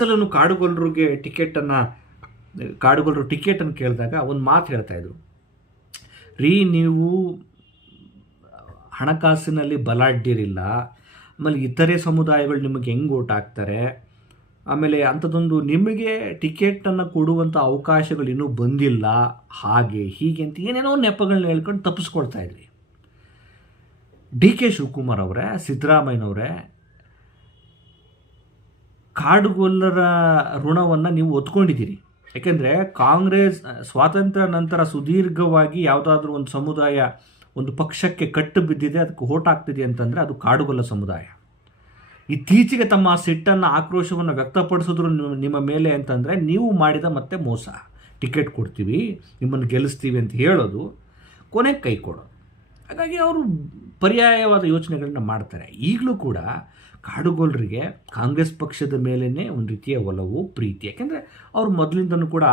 ಸಲನು ಕಾಡುಗೊಲ್ಲರು ಟಿಕೆಟನ್ನು ಕೇಳಿದಾಗ ಒಂದು ಮಾತು ಹೇಳ್ತಾ ಇದ್ರು. ರೀ, ನೀವು ಹಣಕಾಸಿನಲ್ಲಿ ಬಲಾಢ್ಯರಿಲ್ಲ, ಆಮೇಲೆ ಇತರೆ ಸಮುದಾಯಗಳು ನಿಮಗೆ ಹೆಂಗೆ ಓಟ್ ಹಾಕ್ತಾರೆ, ಆಮೇಲೆ ಅಂಥದ್ದೊಂದು ನಿಮಗೆ ಟಿಕೆಟನ್ನು ಕೊಡುವಂಥ ಅವಕಾಶಗಳು ಇನ್ನೂ ಬಂದಿಲ್ಲ, ಹಾಗೆ ಹೀಗೆ ಅಂತ ಏನೇನೋ ನೆಪಗಳನ್ನ ಹೇಳ್ಕೊಂಡು ತಪ್ಪಿಸ್ಕೊಳ್ತಾ ಇದ್ರಿ. ಡಿ ಕೆ ಶಿವಕುಮಾರ್ ಅವರೇ, ಸಿದ್ದರಾಮಯ್ಯನವರೇ, ಕಾಡುಗೊಲ್ಲರ ಋಣವನ್ನು ನೀವು ಒತ್ಕೊಂಡಿದ್ದೀರಿ. ಯಾಕೆಂದರೆ ಕಾಂಗ್ರೆಸ್ ಸ್ವಾತಂತ್ರ್ಯ ನಂತರ ಸುದೀರ್ಘವಾಗಿ ಯಾವುದಾದ್ರೂ ಒಂದು ಸಮುದಾಯ ಒಂದು ಪಕ್ಷಕ್ಕೆ ಕಟ್ಟು ಬಿದ್ದಿದೆ, ಅದಕ್ಕೆ ಓಟ್ ಆಗ್ತಿದೆ ಅಂತಂದರೆ ಅದು ಕಾಡುಗೊಲ್ಲ ಸಮುದಾಯ. ಇತ್ತೀಚೆಗೆ ತಮ್ಮ ಸಿಟ್ಟನ್ನು ಆಕ್ರೋಶವನ್ನು ವ್ಯಕ್ತಪಡಿಸಿದ್ರು ನಿಮ್ಮ ಮೇಲೆ ಅಂತಂದರೆ ನೀವು ಮಾಡಿದ ಮತ್ತೆ ಮೋಸ. ಟಿಕೆಟ್ ಕೊಡ್ತೀವಿ, ನಿಮ್ಮನ್ನು ಗೆಲ್ಲಿಸ್ತೀವಿ ಅಂತ ಹೇಳೋದು, ಕೊನೆಗೆ ಕೈ ಕೊಡೋದು. ಹಾಗಾಗಿ ಅವರು ಪರ್ಯಾಯವಾದ ಯೋಚನೆಗಳನ್ನ ಮಾಡ್ತಾರೆ. ಈಗಲೂ ಕೂಡ ಕಾಡುಗೊಲ್ಲರಿಗೆ ಕಾಂಗ್ರೆಸ್ ಪಕ್ಷದ ಮೇಲೇ ಒಂದು ರೀತಿಯ ಒಲವು, ಪ್ರೀತಿ. ಯಾಕೆಂದರೆ ಅವರು ಮೊದಲಿಂದನೂ ಕೂಡ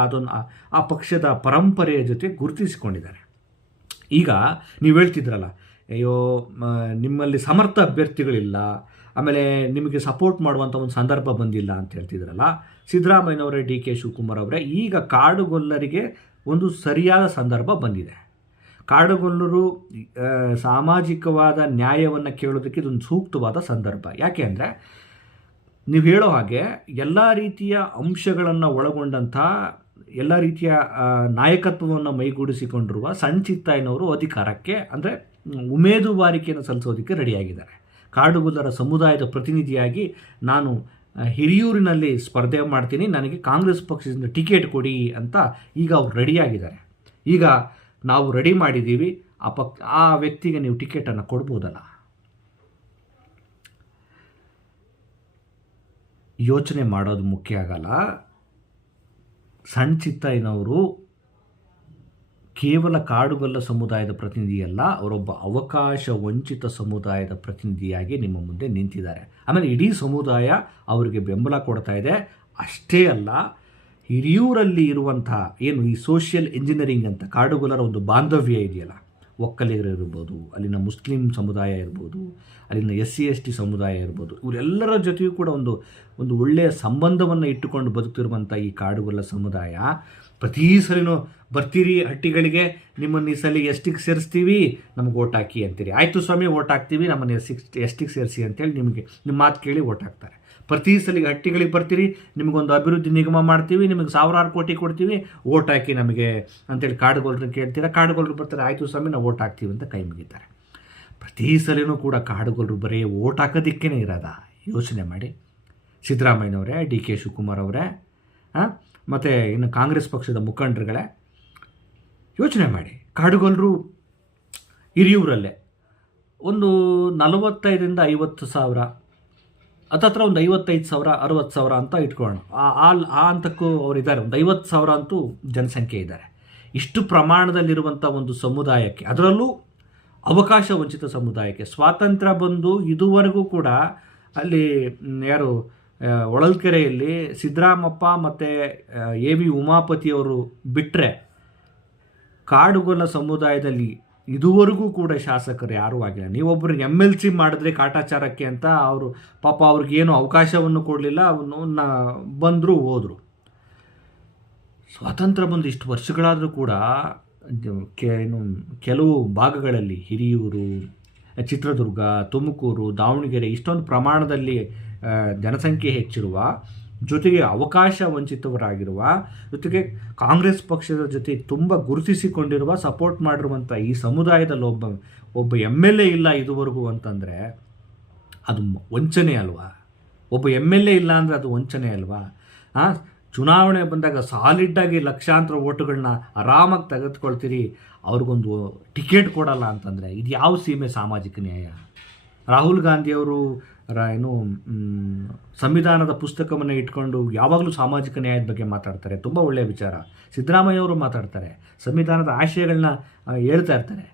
ಆ ಪಕ್ಷದ ಪರಂಪರೆಯ ಜೊತೆ ಗುರುತಿಸಿಕೊಂಡಿದ್ದಾರೆ. ಈಗ ನೀವು ಹೇಳ್ತಿದ್ರಲ್ಲ, ಅಯ್ಯೋ ನಿಮ್ಮಲ್ಲಿ ಸಮರ್ಥ ಅಭ್ಯರ್ಥಿಗಳಿಲ್ಲ, ಆಮೇಲೆ ನಿಮಗೆ ಸಪೋರ್ಟ್ ಮಾಡುವಂಥ ಒಂದು ಸಂದರ್ಭ ಬಂದಿಲ್ಲ ಅಂತ ಹೇಳ್ತಿದ್ರಲ್ಲ, ಸಿದ್ದರಾಮಯ್ಯನವರೇ, ಡಿ ಕೆ ಶಿವಕುಮಾರ್ ಅವರೇ, ಈಗ ಕಾಡುಗೊಲ್ಲರಿಗೆ ಒಂದು ಸರಿಯಾದ ಸಂದರ್ಭ ಬಂದಿದೆ. ಕಾಡುಗೊಲ್ಲರು ಸಾಮಾಜಿಕವಾದ ನ್ಯಾಯವನ್ನು ಕೇಳೋದಕ್ಕೆ ಇದೊಂದು ಸೂಕ್ತವಾದ ಸಂದರ್ಭ. ಯಾಕೆ ಅಂದರೆ ನೀವು ಹೇಳೋ ಹಾಗೆ ಎಲ್ಲ ರೀತಿಯ ಅಂಶಗಳನ್ನು ಒಳಗೊಂಡಂಥ ಎಲ್ಲ ರೀತಿಯ ನಾಯಕತ್ವವನ್ನು ಮೈಗೂಡಿಸಿಕೊಂಡಿರುವ ಸಣ್ಣ ಚಿತ್ತಾಯನವರು ಅಧಿಕಾರಕ್ಕೆ ಅಂದರೆ ಉಮೇದುವಾರಿಕೆಯನ್ನು ಸಲ್ಲಿಸೋದಕ್ಕೆ ರೆಡಿಯಾಗಿದ್ದಾರೆ. ಕಾಡುಗೊಲ್ಲರ ಸಮುದಾಯದ ಪ್ರತಿನಿಧಿಯಾಗಿ ನಾನು ಹಿರಿಯೂರಿನಲ್ಲಿ ಸ್ಪರ್ಧೆ ಮಾಡ್ತೀನಿ, ನನಗೆ ಕಾಂಗ್ರೆಸ್ ಪಕ್ಷದಿಂದ ಟಿಕೆಟ್ ಕೊಡಿ ಅಂತ ಈಗ ಅವ್ರು ರೆಡಿಯಾಗಿದ್ದಾರೆ. ಈಗ ನಾವು ರೆಡಿ ಮಾಡಿದ್ದೀವಿ, ಆ ವ್ಯಕ್ತಿಗೆ ನೀವು ಟಿಕೆಟನ್ನು ಕೊಡ್ಬೋದಲ್ಲ. ಯೋಚನೆ ಮಾಡೋದು ಮುಖ್ಯ ಆಗಲ್ಲ. ಸಣ್ಣ ಚಿತ್ತಯ್ಯನವರು ಕೇವಲ ಕಾಡುಗೊಲ್ಲ ಸಮುದಾಯದ ಪ್ರತಿನಿಧಿಯಲ್ಲ, ಅವರೊಬ್ಬ ಅವಕಾಶ ವಂಚಿತ ಸಮುದಾಯದ ಪ್ರತಿನಿಧಿಯಾಗಿ ನಿಮ್ಮ ಮುಂದೆ ನಿಂತಿದ್ದಾರೆ. ಆಮೇಲೆ ಇಡೀ ಸಮುದಾಯ ಅವರಿಗೆ ಬೆಂಬಲ ಕೊಡ್ತಾ ಇದೆ. ಅಷ್ಟೇ ಅಲ್ಲ, ಹಿರಿಯೂರಲ್ಲಿ ಇರುವಂಥ ಏನು ಈ ಸೋಷಿಯಲ್ ಇಂಜಿನಿಯರಿಂಗ್ ಅಂತ ಕಾಡುಗೊಲ್ಲರ ಒಂದು ಬಾಂಧವ್ಯ ಇದೆಯಲ್ಲ, ಒಕ್ಕಲಿಗರು ಇರ್ಬೋದು, ಅಲ್ಲಿನ ಮುಸ್ಲಿಂ ಸಮುದಾಯ ಇರ್ಬೋದು, ಅಲ್ಲಿನ SC ST ಸಮುದಾಯ ಇರ್ಬೋದು, ಇವರೆಲ್ಲರ ಜೊತೆಯೂ ಕೂಡ ಒಂದು ಒಳ್ಳೆಯ ಸಂಬಂಧವನ್ನು ಇಟ್ಟುಕೊಂಡು ಬದುಕ್ತಿರುವಂಥ ಈ ಕಾಡುಗೊಲ್ಲ ಸಮುದಾಯ ಪ್ರತಿ ಸಲಿನೂ ಬರ್ತೀರಿ ಹಟ್ಟಿಗಳಿಗೆ, ನಿಮ್ಮನ್ನು ಈ ಸಲ ಎಷ್ಟಿಗೆ ಸೇರಿಸ್ತೀವಿ, ನಮಗೆ ಓಟ್ ಹಾಕಿ ಅಂತೀರಿ. ಆಯಿತು ಸ್ವಾಮಿ, ಓಟ್ ಹಾಕ್ತೀವಿ, ನಮ್ಮನ್ನು ಎಷ್ಟಿಗೆ ಸೇರಿಸಿ ಅಂತೇಳಿ ನಿಮ್ಮ ಮಾತು ಕೇಳಿ ಓಟ್ ಹಾಕ್ತಾರೆ. ಪ್ರತಿ ಸಲಿಗೆ ಹಟ್ಟಿಗಳಿಗೆ ಬರ್ತೀರಿ, ನಿಮಗೊಂದು ಅಭಿವೃದ್ಧಿ ನಿಗಮ ಮಾಡ್ತೀವಿ, ನಿಮಗೆ ಸಾವಿರಾರು ಕೋಟಿ ಕೊಡ್ತೀವಿ, ಓಟ್ ಹಾಕಿ ನಮಗೆ ಅಂತೇಳಿ ಕಾಡುಗೊಲ್ಲರನ್ನ ಕೇಳ್ತೀರಾ. ಕಾಡುಗೊಲ್ಲರು ಬರ್ತಾರೆ, ಆಯಿತು ಸ್ವಾಮಿ, ನಾವು ಓಟ್ ಹಾಕ್ತೀವಿ ಅಂತ ಕೈ ಮುಗಿತಾರೆ. ಪ್ರತಿ ಸಲಿನೂ ಕೂಡ ಕಾಡುಗೊಲ್ಲರು ಬರೀ ಓಟ್ ಹಾಕೋದಕ್ಕೇ ಇರೋದ? ಯೋಚನೆ ಮಾಡಿ ಸಿದ್ದರಾಮಯ್ಯನವರೇ, ಡಿ ಕೆ ಶಿವಕುಮಾರ್ ಅವರೇ, ಮತ್ತು ಇನ್ನು ಕಾಂಗ್ರೆಸ್ ಪಕ್ಷದ ಮುಖಂಡರುಗಳೇ, ಯೋಚನೆ ಮಾಡಿ. ಕಾಡುಗೊಲ್ಲರು ಹಿರಿಯೂರಲ್ಲೇ ಒಂದು 45,000 to 50,000, ಹತ್ತತ್ರ ಒಂದು 55,000 60,000 ಅಂತ ಇಟ್ಕೊಳ್ಳೋಣ. ಆ ಹಂತಕ್ಕೂ ಅವರಿದ್ದಾರೆ. ಒಂದು 50,000 ಅಂತೂ ಜನಸಂಖ್ಯೆ ಇದ್ದಾರೆ. ಇಷ್ಟು ಪ್ರಮಾಣದಲ್ಲಿರುವಂಥ ಒಂದು ಸಮುದಾಯಕ್ಕೆ, ಅದರಲ್ಲೂ ಅವಕಾಶ ವಂಚಿತ ಸಮುದಾಯಕ್ಕೆ, ಸ್ವಾತಂತ್ರ್ಯ ಬಂದು ಇದುವರೆಗೂ ಕೂಡ ಅಲ್ಲಿ ಯಾರು ಹೊಳಲ್ಕೆರೆಯಲ್ಲಿ ಸಿದ್ದರಾಮಪ್ಪ ಮತ್ತು AV ಉಮಾಪತಿಯವರು ಬಿಟ್ಟರೆ ಕಾಡುಗೊಲ್ಲ ಸಮುದಾಯದಲ್ಲಿ ಇದುವರೆಗೂ ಕೂಡ ಶಾಸಕರು ಯಾರೂ ಆಗಿಲ್ಲ. ನೀವೊಬ್ಬರಿಗೆ MLC ಮಾಡಿದ್ರೆ ಕಾಟಾಚಾರಕ್ಕೆ ಅಂತ ಅವರು ಪಾಪ ಅವ್ರಿಗೇನು ಅವಕಾಶವನ್ನು ಕೊಡಲಿಲ್ಲ, ಅವನ್ನ ಬಂದರು ಹೋದರು. ಸ್ವಾತಂತ್ರ್ಯ ಬಂದು ಇಷ್ಟು ವರ್ಷಗಳಾದರೂ ಕೂಡ ಕೆಲವು ಭಾಗಗಳಲ್ಲಿ ಹಿರಿಯೂರು, ಚಿತ್ರದುರ್ಗ, ತುಮಕೂರು, ದಾವಣಗೆರೆ ಇಷ್ಟೊಂದು ಪ್ರಮಾಣದಲ್ಲಿ ಜನಸಂಖ್ಯೆ ಹೆಚ್ಚಿರುವ, ಜೊತೆಗೆ ಅವಕಾಶ ವಂಚಿತವರಾಗಿರುವ, ಜೊತೆಗೆ ಕಾಂಗ್ರೆಸ್ ಪಕ್ಷದ ಜೊತೆ ತುಂಬ ಗುರುತಿಸಿಕೊಂಡಿರುವ, ಸಪೋರ್ಟ್ ಮಾಡಿರುವಂಥ ಈ ಸಮುದಾಯದಲ್ಲಿ ಒಬ್ಬ MLA ಇಲ್ಲ ಇದುವರೆಗೂ ಅಂತಂದರೆ ಅದು ವಂಚನೆ ಅಲ್ವಾ? ಒಬ್ಬ MLA ಇಲ್ಲ ಅಂದರೆ ಅದು ವಂಚನೆ ಅಲ್ವಾ? ಚುನಾವಣೆ ಬಂದಾಗ ಸಾಲಿಡ್ಡಾಗಿ ಲಕ್ಷಾಂತರ ಓಟುಗಳನ್ನ ಆರಾಮಾಗಿ ತೆಗೆದುಕೊಳ್ತೀರಿ, ಅವ್ರಿಗೊಂದು ಟಿಕೆಟ್ ಕೊಡಲ್ಲ ಅಂತಂದರೆ ಇದು ಯಾವ ಸೀಮೆ ಸಾಮಾಜಿಕ ನ್ಯಾಯ? ರಾಹುಲ್ ಗಾಂಧಿಯವರು ಸಂವಿಧಾನದ ಪುಸ್ತಕವನ್ನು ಇಟ್ಕೊಂಡು ಯಾವಾಗಲೂ ಸಾಮಾಜಿಕ ನ್ಯಾಯದ ಬಗ್ಗೆ ಮಾತಾಡ್ತಾರೆ, ತುಂಬ ಒಳ್ಳೆಯ ವಿಚಾರ. ಸಿದ್ದರಾಮಯ್ಯವರು ಮಾತಾಡ್ತಾರೆ, ಸಂವಿಧಾನದ ಆಶಯಗಳನ್ನ ಹೇಳ್ತಾ ಇರ್ತಾರೆ.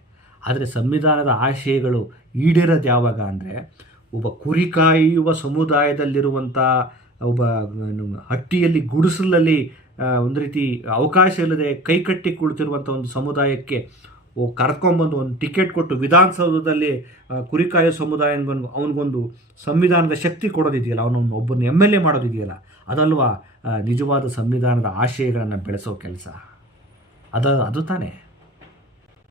ಆದರೆ ಸಂವಿಧಾನದ ಆಶಯಗಳು ಈಡೇರೋದು ಯಾವಾಗ ಅಂದರೆ, ಒಬ್ಬ ಕುರಿ ಕಾಯುವ ಸಮುದಾಯದಲ್ಲಿರುವಂಥ ಒಬ್ಬ ಹಟ್ಟಿಯಲ್ಲಿ ಗುಡಿಸಲಲ್ಲಿ ಒಂದು ರೀತಿ ಅವಕಾಶ ಇಲ್ಲದೆ ಕೈಕಟ್ಟಿ ಕುಳಿತಿರುವಂಥ ಒಂದು ಸಮುದಾಯಕ್ಕೆ ಕರ್ಕೊಂಬಂದು ಒಂದು ಟಿಕೆಟ್ ಕೊಟ್ಟು ವಿಧಾನಸೌಧದಲ್ಲಿ ಕುರಿಕಾಯೋ ಸಮುದಾಯ ಅವನಿಗೊಂದು ಸಂವಿಧಾನದ ಶಕ್ತಿ ಕೊಡೋದಿದೆಯಲ್ಲ, ಒಬ್ಬನ MLA ಮಾಡೋದಿದೆಯಲ್ಲ, ಅದಲ್ವಾ ನಿಜವಾದ ಸಂವಿಧಾನದ ಆಶಯಗಳನ್ನು ಬೆಳೆಸೋ ಕೆಲಸ. ಅದು ತಾನೇ.